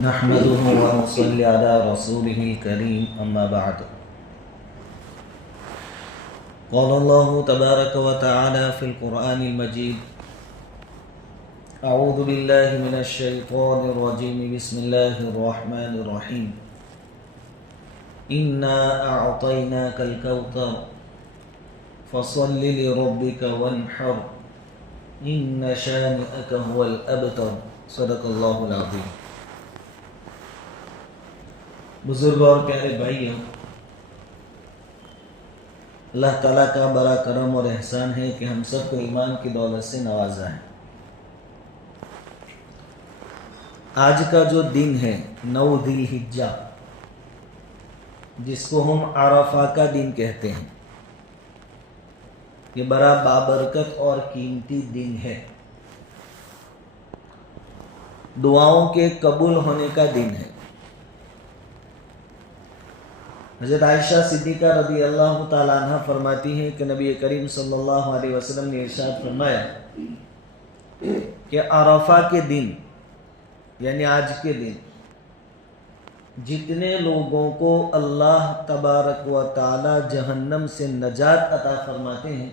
نحمده ونصلي على رسوله الكريم أما بعد قال الله تبارك وتعالى في القرآن المجيد أعوذ بالله من الشيطان الرجيم بسم الله الرحمن الرحيم إنا أعطيناك الكوثر فصل لربك وانحر إن شانئك هو الأبتر صدق الله العظيم. بزرگ اور پیارے بھائیوں، اللہ تعالیٰ کا بڑا کرم اور احسان ہے کہ ہم سب کو ایمان کی دولت سے نوازا ہے. آج کا جو دن ہے 9 ذی الحجہ، جس کو ہم عرفہ کا دن کہتے ہیں، یہ بڑا بابرکت اور قیمتی دن ہے. دعاؤں کے قبول ہونے کا دن ہے. حضرت عائشہ صدیقہ رضی اللہ تعالیٰ عنہ فرماتی ہیں کہ نبی کریم صلی اللہ علیہ وسلم نے ارشاد فرمایا کہ عرفہ کے دن یعنی آج کے دن جتنے لوگوں کو اللہ تبارک و تعالی جہنم سے نجات عطا فرماتے ہیں،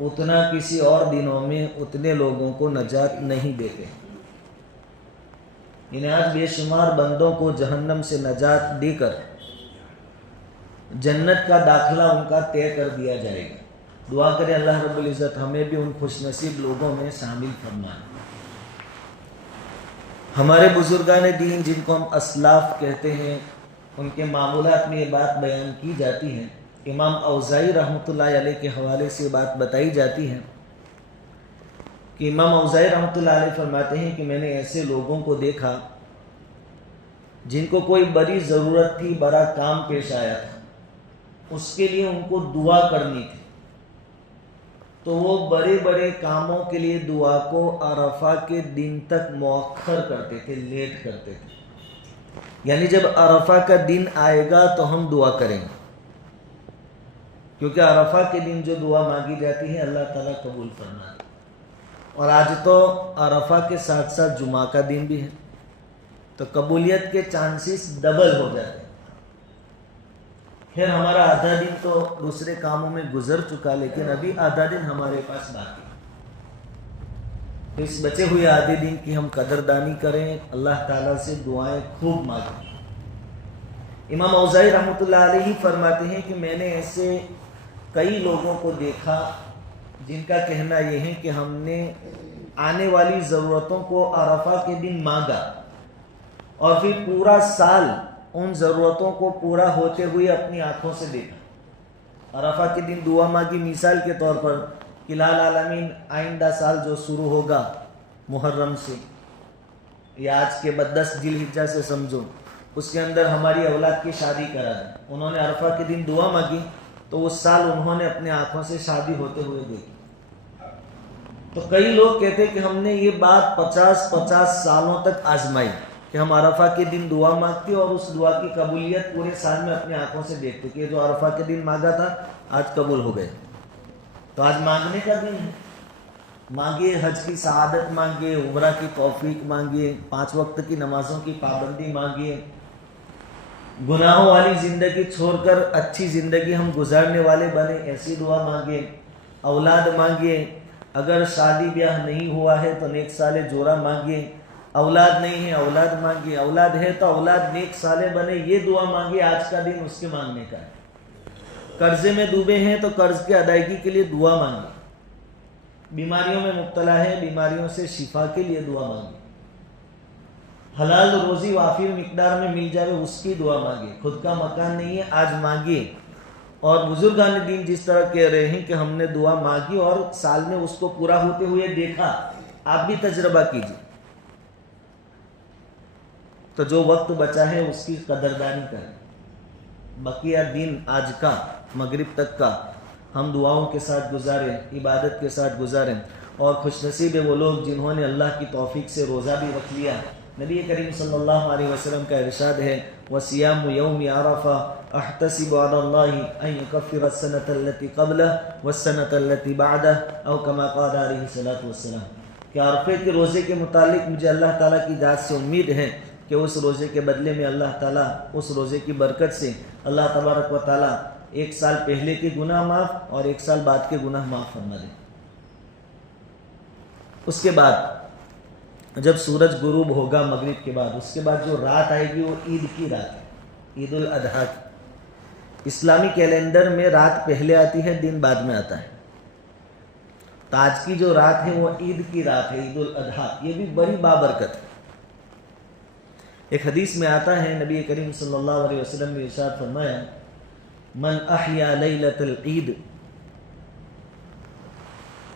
اتنا کسی اور دنوں میں اتنے لوگوں کو نجات نہیں دیتے. یعنی آج بے شمار بندوں کو جہنم سے نجات دے کر جنت کا داخلہ ان کا طے کر دیا جائے گا. دعا کرے اللہ رب العزت ہمیں بھی ان خوش نصیب لوگوں میں شامل فرمائے. ہمارے بزرگان دین جن کو ہم اسلاف کہتے ہیں، ان کے معمولات میں یہ بات بیان کی جاتی ہے. امام اوزاعی رحمۃ اللہ علیہ کے حوالے سے بات بتائی جاتی ہے کہ امام اوزاعی رحمۃ اللہ علیہ فرماتے ہیں کہ میں نے ایسے لوگوں کو دیکھا جن کو کوئی بڑی ضرورت تھی، بڑا کام پیش آیا تھا، اس کے لیے ان کو دعا کرنی تھی، تو وہ بڑے بڑے کاموں کے لیے دعا کو عرفہ کے دن تک مؤخر کرتے تھے، لیٹ کرتے تھے. یعنی جب عرفہ کا دن آئے گا تو ہم دعا کریں گے، کیونکہ عرفہ کے دن جو دعا مانگی جاتی ہے اللہ تعالیٰ قبول فرماتا ہے. اور آج تو عرفہ کے ساتھ ساتھ جمعہ کا دن بھی ہے، تو قبولیت کے چانسز ڈبل ہو جاتے ہیں. پھر ہمارا آدھا دن تو دوسرے کاموں میں گزر چکا، لیکن ابھی آدھا دن ہمارے پاس باقی ہے. اس بچے ہوئے آدھے دن کی ہم قدردانی کریں، اللہ تعالیٰ سے دعائیں خوب مانگیں. امام اوزاعی رحمۃ اللہ علیہ فرماتے ہیں کہ میں نے ایسے کئی لوگوں کو دیکھا جن کا کہنا یہ ہے کہ ہم نے آنے والی ضرورتوں کو عرفہ کے دن مانگا اور پھر پورا سال ان ضرورتوں کو پورا ہوتے ہوئے اپنی آنکھوں سے دیکھا. عرفہ کے دن دعا مانگی مثال کے طور پر کہ لا العالمین آئندہ سال جو شروع ہوگا محرم سے یا آج کے بعد 10 ذی الحجہ سے سمجھو، اس کے اندر ہماری اولاد کی شادی کرا دیں. انہوں نے عرفہ کے دن دعا مانگی تو اس سال انہوں نے اپنے آنکھوں سے شادی ہوتے ہوئے دیکھی. تو کئی لوگ کہتے کہ ہم نے یہ بات 50 سالوں تک آزمائی کہ ہم عرفہ کے دن دعا مانگتے اور اس دعا کی قبولیت پورے سال میں اپنے آنکھوں سے دیکھتے کہ جو عرفہ کے دن مانگا تھا آج قبول ہو گئے. تو آج مانگنے کا دن ہے. مانگیے حج کی سعادت، مانگیے عمرہ کی توفیق، مانگیے 5 وقت کی نمازوں کی پابندی، مانگیے گناہوں والی زندگی چھوڑ کر اچھی زندگی ہم گزارنے والے بنے، ایسی دعا مانگیے. اولاد مانگیے، اگر شادی بیاہ نہیں ہوا ہے تو نیک سالے جوڑا مانگیے. اولاد نہیں ہے اولاد مانگیے، اولاد ہے تو اولاد نیک سالے بنے، یہ دعا مانگیے. آج کا دن اس کے مانگنے کا ہے. قرضے میں ڈوبے ہیں تو قرض کی ادائیگی کے لیے دعا مانگیے. بیماریوں میں مبتلا ہے، بیماریوں سے شفا کے لیے دعا مانگیے. حلال روزی وافر مقدار میں مل جائے اس کی دعا مانگیے. خود کا مکان نہیں ہے آج مانگیے. اور بزرگان دین جس طرح کہہ رہے ہیں کہ ہم نے دعا مانگی اور سال میں اس کو پورا ہوتے ہوئے دیکھا، آپ بھی تجربہ کیجیے. تو جو وقت بچا ہے اس کی قدردانی کریں. بقیہ دن آج کا مغرب تک کا ہم دعاؤں کے ساتھ گزاریں، عبادت کے ساتھ گزاریں. اور خوش نصیب ہے وہ لوگ جنہوں نے اللہ کی توفیق سے روزہ بھی رکھ لیا. نبی کریم صلی اللہ علیہ وسلم کا ارشاد ہے وَصِيَامُ يَوْمِ عَرَفَةَ أَحْتَسِبُ عَلَى اللَّهِ أَن يُكَفِّرَ السَّنَةَ الَّتِي قَبْلَهُ وَالسَّنَةَ الَّتِي بَعْدَهُ أَوْ كَمَا قَالَ عَلَيْهِ الصَّلَاةُ وَالسَّلَامُ. کہ عرفے کے روزے کے متعلق مجھے اللہ تعالیٰ کی ذات سے امید ہے کہ اس روزے کے بدلے میں اللہ تعالیٰ اس روزے کی برکت سے اللہ تبارک و تعالیٰ 1 سال پہلے کے گناہ معاف اور 1 سال بعد کے گناہ معاف فرما دیں۔ اس کے بعد جب سورج غروب ہوگا مغرب کے بعد، اس کے بعد جو رات آئے گی وہ عید کی رات ہے، عید الاضحیٰ کی۔ اسلامی کیلنڈر میں رات پہلے آتی ہے، دن بعد میں آتا ہے۔ تو آج کی جو رات ہے وہ عید کی رات ہے، عید الاضحیٰ، یہ بھی بڑی بابرکت ہے۔ ایک حدیث میں آتا ہے، نبی کریم صلی اللہ علیہ وسلم نے ارشاد فرمایا، من احیا لیلۃ العید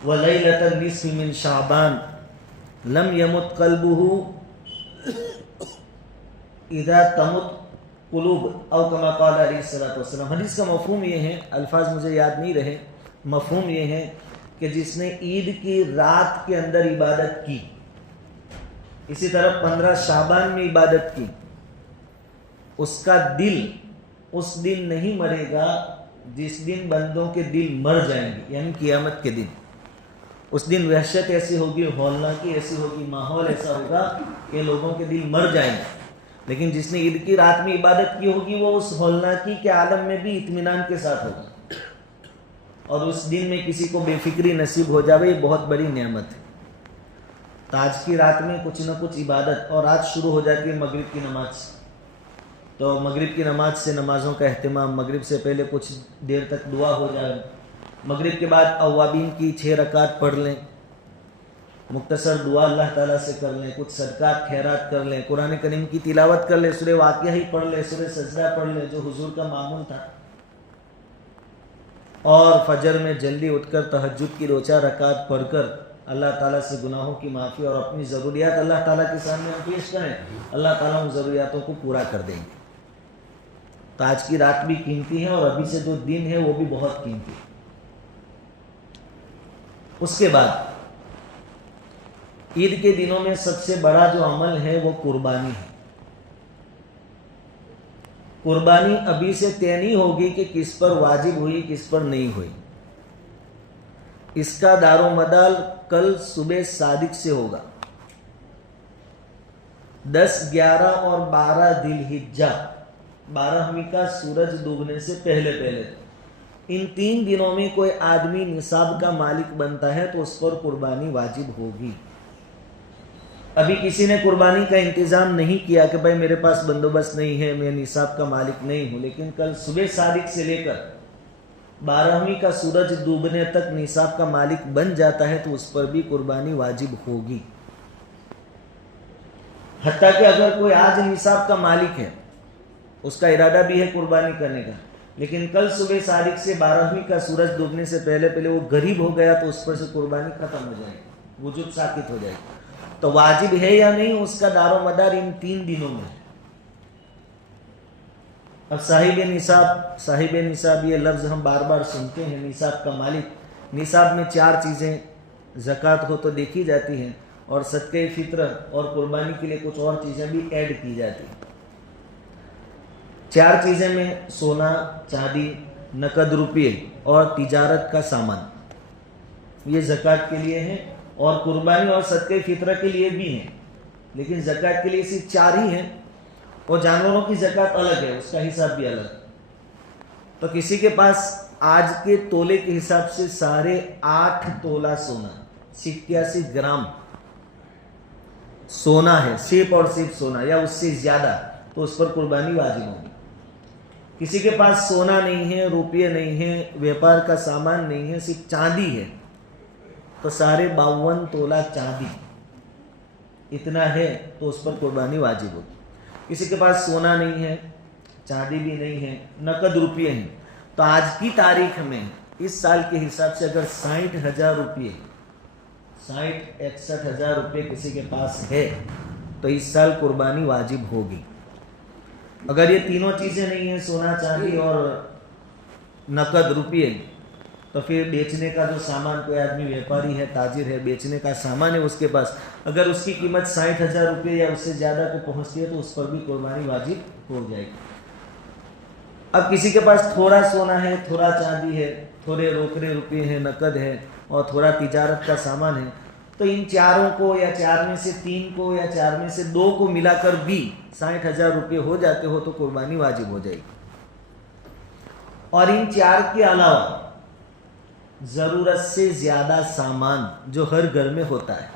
ولیلۃ النصف من شعبان لم یمت قلبہ اذا تمت قلوب، او کما قال علیہ الصلوۃ والسلام۔ حدیث کا مفہوم یہ ہے، الفاظ مجھے یاد نہیں رہے، مفہوم یہ ہے کہ جس نے عید کی رات کے اندر عبادت کی، اسی طرح 15 شعبان میں عبادت کی، اس کا دل اس دن نہیں مرے گا جس دن بندوں کے دل مر جائیں گے، یعنی قیامت کے دن۔ اس دن وحشت ایسی ہوگی، ہولناکی ایسی ہوگی، ماحول ایسا ہوگا کہ لوگوں کے دل مر جائیں گے۔ لیکن جس نے عید کی رات میں عبادت کی ہوگی وہ اس ہولناکی کے عالم میں بھی اطمینان کے ساتھ ہوگا، اور اس دن میں کسی کو بے فکری نصیب ہو جاوے، یہ بہت بڑی نعمت ہے۔ تو آج کی رات میں کچھ نہ کچھ عبادت، اور رات شروع ہو جاتی ہے مغرب کی نماز سے، تو مغرب کی نماز سے نمازوں کا اہتمام، مغرب سے پہلے کچھ دیر تک دعا ہو جائے، مغرب کے بعد اوابین کی 6 رکعت پڑھ لیں، مختصر دعا اللہ تعالیٰ سے کر لیں، کچھ صدقات خیرات کر لیں، قرآن کریم کی تلاوت کر لیں، سورہ واقعہ ہی پڑھ لیں، سورہ سجدہ پڑھ لیں جو حضور کا معمول تھا، اور فجر میں جلدی اٹھ کر تہجد کی 2-4 رکعت پڑھ کر اللہ تعالیٰ سے گناہوں کی معافی اور اپنی ضروریات اللہ تعالیٰ کے سامنے ہم پیش کریں، اللہ تعالیٰ ان ضروریاتوں کو پورا کر دیں گے۔ تو آج کی رات بھی قیمتی ہے، اور ابھی سے جو دن ہے وہ بھی بہت قیمتی ہے۔ اس کے بعد عید کے دنوں میں سب سے بڑا جو عمل ہے وہ قربانی ہے۔ قربانی ابھی سے طے نہیں ہوگی کہ کس پر واجب ہوئی کس پر نہیں ہوئی، اس کا دار و مدار کل صبح صادق سے ہوگا۔ 10، 11 اور 12 ذی الحجہ، 12ویں کا سورج ڈوبنے سے پہلے ان 3 دنوں میں کوئی آدمی نصاب کا مالک بنتا ہے تو اس پر قربانی واجب ہوگی۔ ابھی کسی نے قربانی کا انتظام نہیں کیا کہ بھائی میرے پاس بندوبست نہیں ہے، میں نصاب کا مالک نہیں ہوں، لیکن کل صبح صادق سے لے کر 12ویں کا سورج ڈوبنے تک نصاب کا مالک بن جاتا ہے تو اس پر بھی قربانی واجب ہوگی۔ حتیٰ کہ اگر کوئی آج نصاب کا مالک ہے، اس کا ارادہ بھی ہے قربانی کرنے کا، لیکن کل صبح صادق سے 12ویں کا سورج ڈوبنے سے پہلے وہ غریب ہو گیا تو اس پر سے قربانی ختم ہو جائے گی، وجوب ساقط ہو جائے گی۔ تو واجب ہے یا نہیں، اس کا دار و مدار ان 3 دنوں میں۔ اب صاحب نصاب یہ لفظ ہم بار بار سنتے ہیں، نصاب کا مالک۔ نصاب میں 4 چیزیں زکوٰۃ ہو تو دیکھی جاتی ہیں، اور صدقہ فطر اور قربانی کے لیے کچھ اور چیزیں بھی ایڈ کی جاتی ہیں۔ 4 چیزیں میں سونا، چاندی، نقد روپے اور تجارت کا سامان، یہ زکوٰۃ کے لیے ہیں، اور قربانی اور صدقہ فطرہ کے لیے بھی ہیں، لیکن زکوٰۃ کے لیے صرف 4 ہی ہیں، اور جانوروں کی زکوٰۃ الگ ہے، اس کا حساب بھی الگ ہے۔ تو کسی کے پاس آج کے تولے کے حساب سے 8.5 تولہ سونا، 87 گرام سونا ہے، صرف اور صرف سونا، یا اس سے زیادہ، تو اس پر قربانی واجب ہوگی۔ کسی کے پاس سونا نہیں ہے، روپیے نہیں ہیں، ویپار کا سامان نہیں ہے، صرف چاندی ہے، تو 52.5 تولہ چاندی اتنا ہے تو اس پر قربانی واجب ہوگی۔ کسی کے پاس سونا نہیں ہے، چاندی بھی نہیں ہے، نقد روپیے ہیں، تو آج کی تاریخ میں اس سال کے حساب سے اگر 60,000 روپیے 61,000 روپے کسی کے پاس ہے تو اس سال قربانی واجب ہوگی۔ اگر یہ تینوں چیزیں نہیں ہیں، سونا، چاندی اور نقد روپیے، تو پھر بیچنے کا جو سامان، کوئی آدمی ویپاری ہے، تاجر ہے، بیچنے کا سامان ہے اس کے پاس، اگر اس کی قیمت 60,000 روپے یا اس سے زیادہ کو پہنچتی ہے تو اس پر بھی قربانی واجب ہو جائے گی۔ اب کسی کے پاس تھوڑا سونا ہے، تھوڑا چاندی ہے، تھوڑے روکڑے روپے ہیں، نقد ہے، اور تھوڑا تجارت کا سامان ہے، تو ان چاروں کو یا 4 میں سے 3 کو یا 4 میں سے 2 کو ملا کر بھی 60,000 روپے ہو جاتے ہو تو قربانی واجب ہو جائے گی. اور ان 4 کے علاوہ ضرورت سے زیادہ سامان جو ہر گھر میں ہوتا ہے.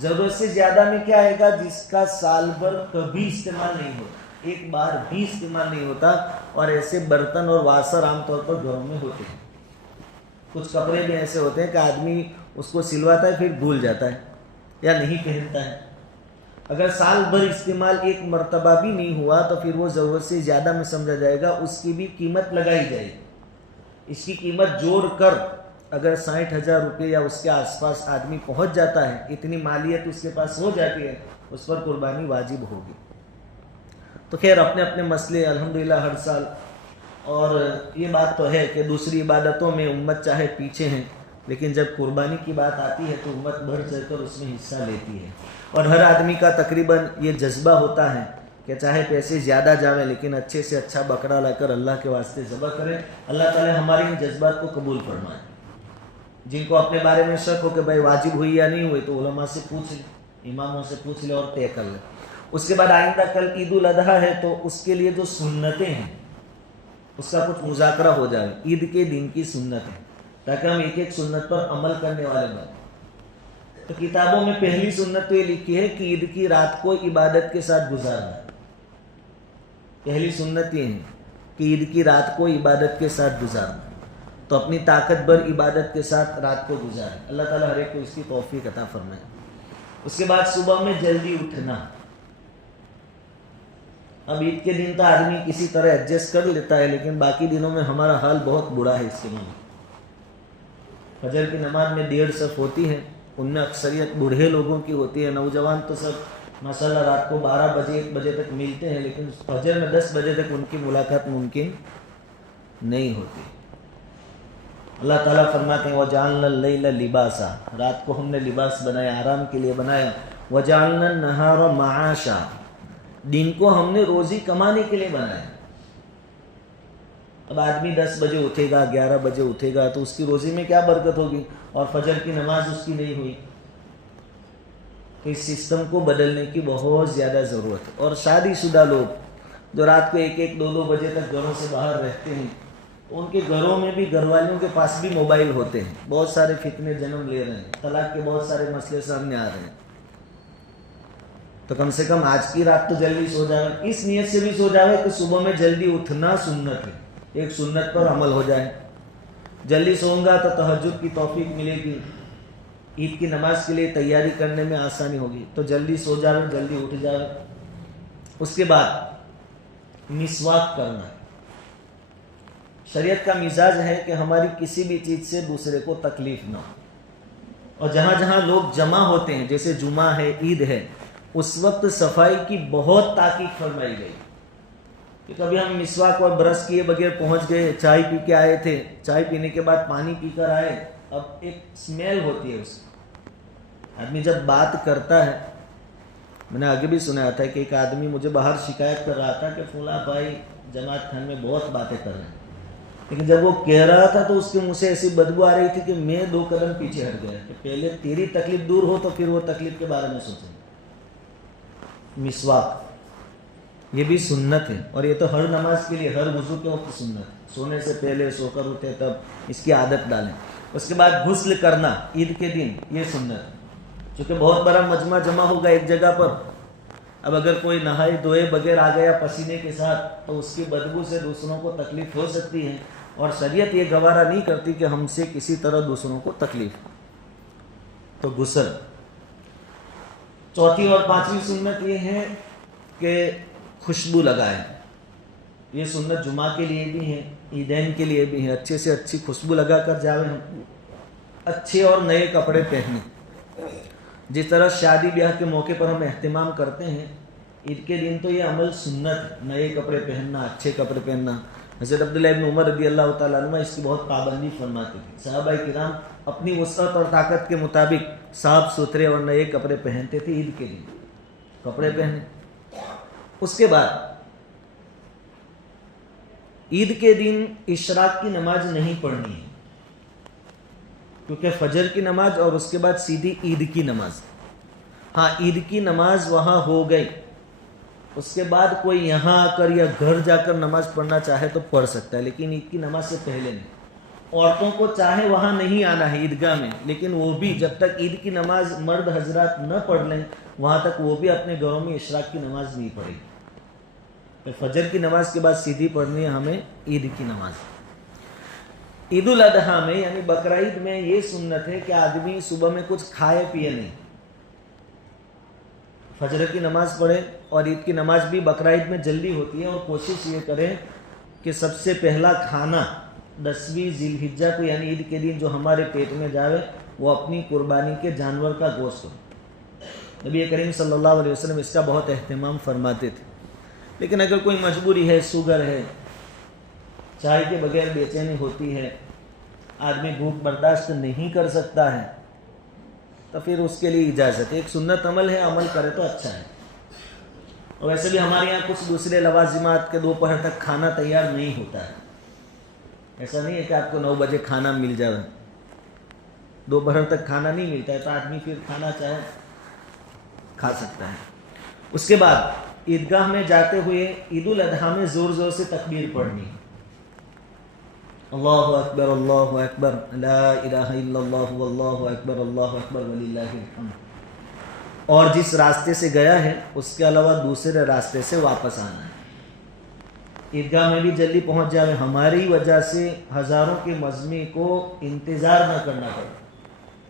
ضرورت سے زیادہ میں کیا آئے گا؟ جس کا سال بھر کبھی استعمال نہیں ہوتا, ایک بار بھی استعمال نہیں ہوتا. اور ایسے برتن اور واسر عام طور پر گھروں میں ہوتے ہیں. کچھ کپڑے بھی ایسے ہوتے ہیں کہ آدمی اس کو سلواتا ہے پھر بھول جاتا ہے یا نہیں پہنتا ہے. اگر سال بھر استعمال ایک مرتبہ بھی نہیں ہوا تو پھر وہ ضرورت سے زیادہ میں سمجھا جائے گا. اس کی بھی قیمت لگائی جائے گی. اس کی قیمت جوڑ کر اگر 60,000 روپے یا اس کے آس پاس آدمی پہنچ جاتا ہے, اتنی مالیت اس کے پاس ہو جاتی ہے, اس پر قربانی واجب ہوگی. تو خیر اپنے اپنے مسئلے الحمدللہ ہر سال. اور یہ بات تو ہے کہ دوسری عبادتوں میں امت چاہے پیچھے ہیں, لیکن جب قربانی کی بات آتی ہے تو امت بڑھ چڑھ کر اس میں حصہ لیتی ہے. اور ہر آدمی کا تقریباً یہ جذبہ ہوتا ہے کہ چاہے پیسے زیادہ جاویں لیکن اچھے سے اچھا بکرا لا کر اللہ کے واسطے ذبح کرے. اللہ تعالی ہمارے ان جذبات کو قبول فرمائے. جن کو اپنے بارے میں شک ہو کہ بھائی واجب ہوئی یا نہیں ہوئی تو علماء سے پوچھ لے, اماموں سے پوچھ لے اور طے کر لے. اس کے بعد آئندہ کل عید الاضحیٰ ہے تو اس کے لیے جو سنتیں ہیں اس کا کچھ مذاکرہ ہو جائے. عید کے دن کی سنتیں, تاکہ ہم ایک ایک سنت پر عمل کرنے والے بنیں. تو کتابوں میں پہلی سنت تو یہ لکھی ہے کہ عید کی رات کو عبادت کے ساتھ گزارنا. پہلی سنت یہ ہے کہ عید کی رات کو عبادت کے ساتھ گزارنا. تو اپنی طاقت بھر عبادت کے ساتھ رات کو گزاریں. اللہ تعالیٰ ہر ایک کو اس کی توفیق عطا فرمائے. اس کے بعد صبح میں جلدی اٹھنا. اب عید کے دن تو آدمی کسی طرح ایڈجسٹ کر لیتا ہے, لیکن باقی دنوں میں ہمارا حال بہت برا ہے. اس کے معنی فجر کی نماز میں 1:30 صف ہوتی ہے, ان میں اکثریت بوڑھے لوگوں کی ہوتی ہے. نوجوان تو سب ماشاءاللہ رات کو 12 بجے 1 بجے تک ملتے ہیں, لیکن فجر میں 10 بجے تک ان کی ملاقات ممکن نہیں ہوتی. اللہ تعالیٰ فرماتے ہیں وَجَعَلْنَا اللَّيْلَ لِبَاسًا, رات کو ہم نے لباس بنایا, آرام کے لیے بنایا. وَجَعَلْنَا النَّهَارَ مَعَاشًا, دن کو ہم نے روزی کمانے کے لیے بنایا. اب آدمی 10 بجے اٹھے گا, 11 بجے اٹھے گا تو اس کی روزی میں کیا برکت ہوگی؟ اور فجر کی نماز اس کی نہیں ہوئی. تو اس سسٹم کو بدلنے کی بہت زیادہ ضرورت ہے. اور شادی شدہ لوگ جو رات کو 1-1, 2-2 بجے تک گھروں سے باہر رہتے ہیں, ان کے گھروں میں بھی گھر والوں کے پاس بھی موبائل ہوتے ہیں. بہت سارے فتنے جنم لے رہے ہیں, طلاق کے بہت سارے مسئلے سامنے آ رہے ہیں. تو کم سے کم آج کی رات تو جلدی سو جائے, اس نیت سے بھی سو جائے کہ صبح میں جلدی اٹھنا سنت ہے, ایک سنت پر عمل ہو جائے. جلدی سوؤں گا تو تہجد کی توفیق ملے گی, عید کی نماز کے لیے تیاری کرنے میں آسانی ہوگی. تو جلدی سو جائے, جلدی اٹھ جائے. اس کے بعد مسواک کرنا. شریعت کا مزاج ہے کہ ہماری کسی بھی چیز سے دوسرے کو تکلیف نہ ہو. اور جہاں جہاں لوگ جمع ہوتے ہیں, جیسے جمعہ ہے, عید ہے, اس وقت صفائی کی بہت تاکید فرمائی گئی. کہ کبھی ہم مسواک اور برش کیے بغیر پہنچ گئے, چائے پی کے آئے تھے, چائے پینے کے بعد پانی پی کر آئے, اب ایک اسمیل ہوتی ہے اس کی. آدمی جب بات کرتا ہے, میں نے آگے بھی سنا تھا کہ ایک آدمی مجھے باہر شکایت کر رہا تھا کہ فلاں بھائی جماعت خان میں بہت باتیں کر رہے ہیں, لیکن جب وہ کہہ رہا تھا تو اس کے منہ سے ایسی بدبو آ رہی تھی کہ میں 2 قدم پیچھے ہٹ گیا کہ پہلے تیری تکلیف دور ہو تو پھر وہ تکلیف کے بارے میں سوچیں. مسواک یہ بھی سنت ہے, اور یہ تو ہر نماز کے لیے, ہر وضو کے وقت سنت ہے. سونے سے پہلے, سو کر اٹھے تب اس کی عادت ڈالیں. اس کے بعد غسل کرنا عید کے دن, یہ سنت ہے. چونکہ بہت بڑا مجمع جمع ہوگا ایک جگہ پر, اب اگر کوئی نہائے دھوئے بغیر آ گیا پسینے کے ساتھ تو اس کی بدبو سے دوسروں کو تکلیف ہو سکتی ہے, اور شریعت یہ گوارا نہیں کرتی کہ ہم سے کسی طرح دوسروں کو تکلیف. تو غسل. چوتھی اور 5ویں سنت یہ ہے کہ خوشبو لگائیں. یہ سنت جمعہ کے لیے بھی ہے, عیدین کے لیے بھی ہے. اچھے سے اچھی خوشبو لگا کر جاویں, اچھے اور نئے کپڑے پہنے. جس طرح شادی بیاہ کے موقع پر ہم اہتمام کرتے ہیں, عید کے دن تو یہ عمل سنت, نئے کپڑے پہننا, اچھے کپڑے پہننا. حضرت عبداللہ ابن عمر رضی اللہ تعالیٰ عنہ اس کی بہت پابندی فرماتے تھے. صحابہ کرام اپنی وسعت اور طاقت کے مطابق صاف ستھرے اور نئے کپڑے پہنتے تھے. عید کے دن کپڑے پہنے. اس کے بعد عید کے دن اشراق کی نماز نہیں پڑھنی ہے. کیونکہ فجر کی نماز اور اس کے بعد سیدھی عید کی نماز. ہاں عید کی نماز وہاں ہو گئی، اس کے بعد کوئی یہاں آ کر یا گھر جا کر نماز پڑھنا چاہے تو پڑھ سکتا ہے، لیکن عید کی نماز سے پہلے نہیں. عورتوں کو چاہے وہاں نہیں آنا ہے عیدگاہ میں، لیکن وہ بھی جب تک عید کی نماز مرد حضرات نہ پڑھ لیں وہاں تک وہ بھی اپنے گھروں میں اشراق کی نماز نہیں پڑھے گی. تو فجر کی نماز کے بعد سیدھی پڑھنی ہے ہمیں عید کی نماز. عید الاضحیٰ میں یعنی بقرعید میں یہ سنت ہے کہ آدمی صبح میں کچھ کھائے پیے نہیں، فجر کی نماز پڑھے. اور عید کی نماز بھی بقرعید میں جلدی ہوتی ہے، اور کوشش یہ کریں کہ سب سے پہلا کھانا 10ویں ذی الحجہ کو یعنی عید کے دن جو ہمارے پیٹ میں جاوے وہ اپنی قربانی کے جانور کا گوشت ہو. نبی کریم صلی اللہ علیہ وسلم اس کا بہت اہتمام فرماتے تھے. لیکن اگر کوئی مجبوری ہے، شوگر ہے، چائے کے بغیر بے چینی ہوتی ہے، آدمی بھوک برداشت نہیں کر سکتا ہے، تو پھر اس کے لیے اجازت ہے. ایک سنت عمل ہے، عمل کرے تو اچھا ہے. اور ویسے بھی ہمارے یہاں کچھ دوسرے لوازمات کے دوپہر تک کھانا تیار نہیں ہوتا ہے. ایسا نہیں ہے کہ آپ کو 9 بجے کھانا مل جائے، دوپہر تک کھانا نہیں ملتا ہے تو آدمی پھر کھانا چاہے کھا سکتا ہے. اس کے بعد عیدگاہ میں جاتے ہوئے عید الاضحیٰ میں زور زور سے تکبیر پڑھنی ہے. اللہ اکبر اللہ اکبر لا الہ الا اللہ واللہ اکبر اللہ اکبر وللہ الحمد. اور جس راستے سے گیا ہے اس کے علاوہ دوسرے راستے سے واپس آنا ہے. عیدگاہ میں بھی جلدی پہنچ جائے. ہماری وجہ سے ہزاروں کے مجمع کو انتظار نہ کرنا پڑے.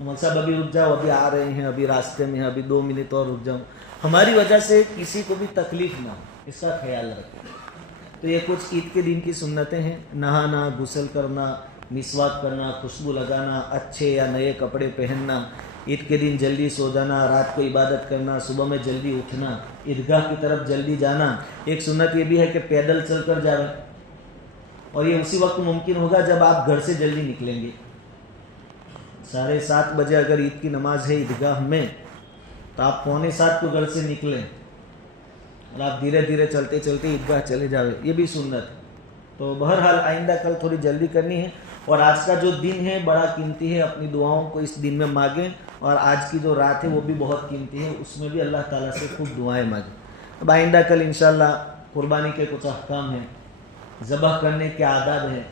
مول صاحب ابھی رک جاؤ، ابھی آ رہے ہیں، ابھی راستے میں ہیں، ابھی 2 منٹ اور رک جاؤ. ہماری وجہ سے کسی کو بھی تکلیف نہ ہو، اس کا خیال رکھیں. تو یہ کچھ عید کے دن کی سنتیں ہیں. نہانا، غسل کرنا، مسواک کرنا، خوشبو لگانا، اچھے یا نئے کپڑے پہننا، عید کے دن جلدی سو جانا، رات کو عبادت کرنا، صبح میں جلدی اٹھنا، عیدگاہ کی طرف جلدی جانا. ایک سنت یہ بھی ہے کہ پیدل چل کر جائیں، اور یہ اسی وقت ممکن ہوگا جب آپ گھر سے جلدی نکلیں گے. 7:30 بجے اگر عید کی نماز ہے عیدگاہ میں تو آپ 6:45 کو گھر سے نکلیں اور آپ دھیرے دھیرے چلتے چلتے عیدگاہ چلے جاؤ. یہ بھی سنت ہے. تو بہرحال آئندہ کل تھوڑی جلدی کرنی ہے. اور آج کا جو دن ہے بڑا قیمتی ہے، اپنی دعاؤں کو اس دن میں مانگیں. اور آج کی جو رات ہے وہ بھی بہت قیمتی ہے، اس میں بھی اللہ تعالیٰ سے خوب دعائیں مانگیں. اب آئندہ کل انشاءاللہ قربانی کے کچھ احکام ہیں، ذبح کرنے کے آداب ہیں،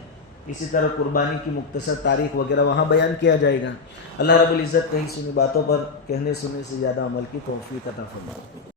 اسی طرح قربانی کی مختصر تاریخ وغیرہ وہاں بیان کیا جائے گا. اللہ رب العزت کہیں سنی باتوں پر کہنے سننے سے زیادہ عمل کی توفیق عطا فرمائے.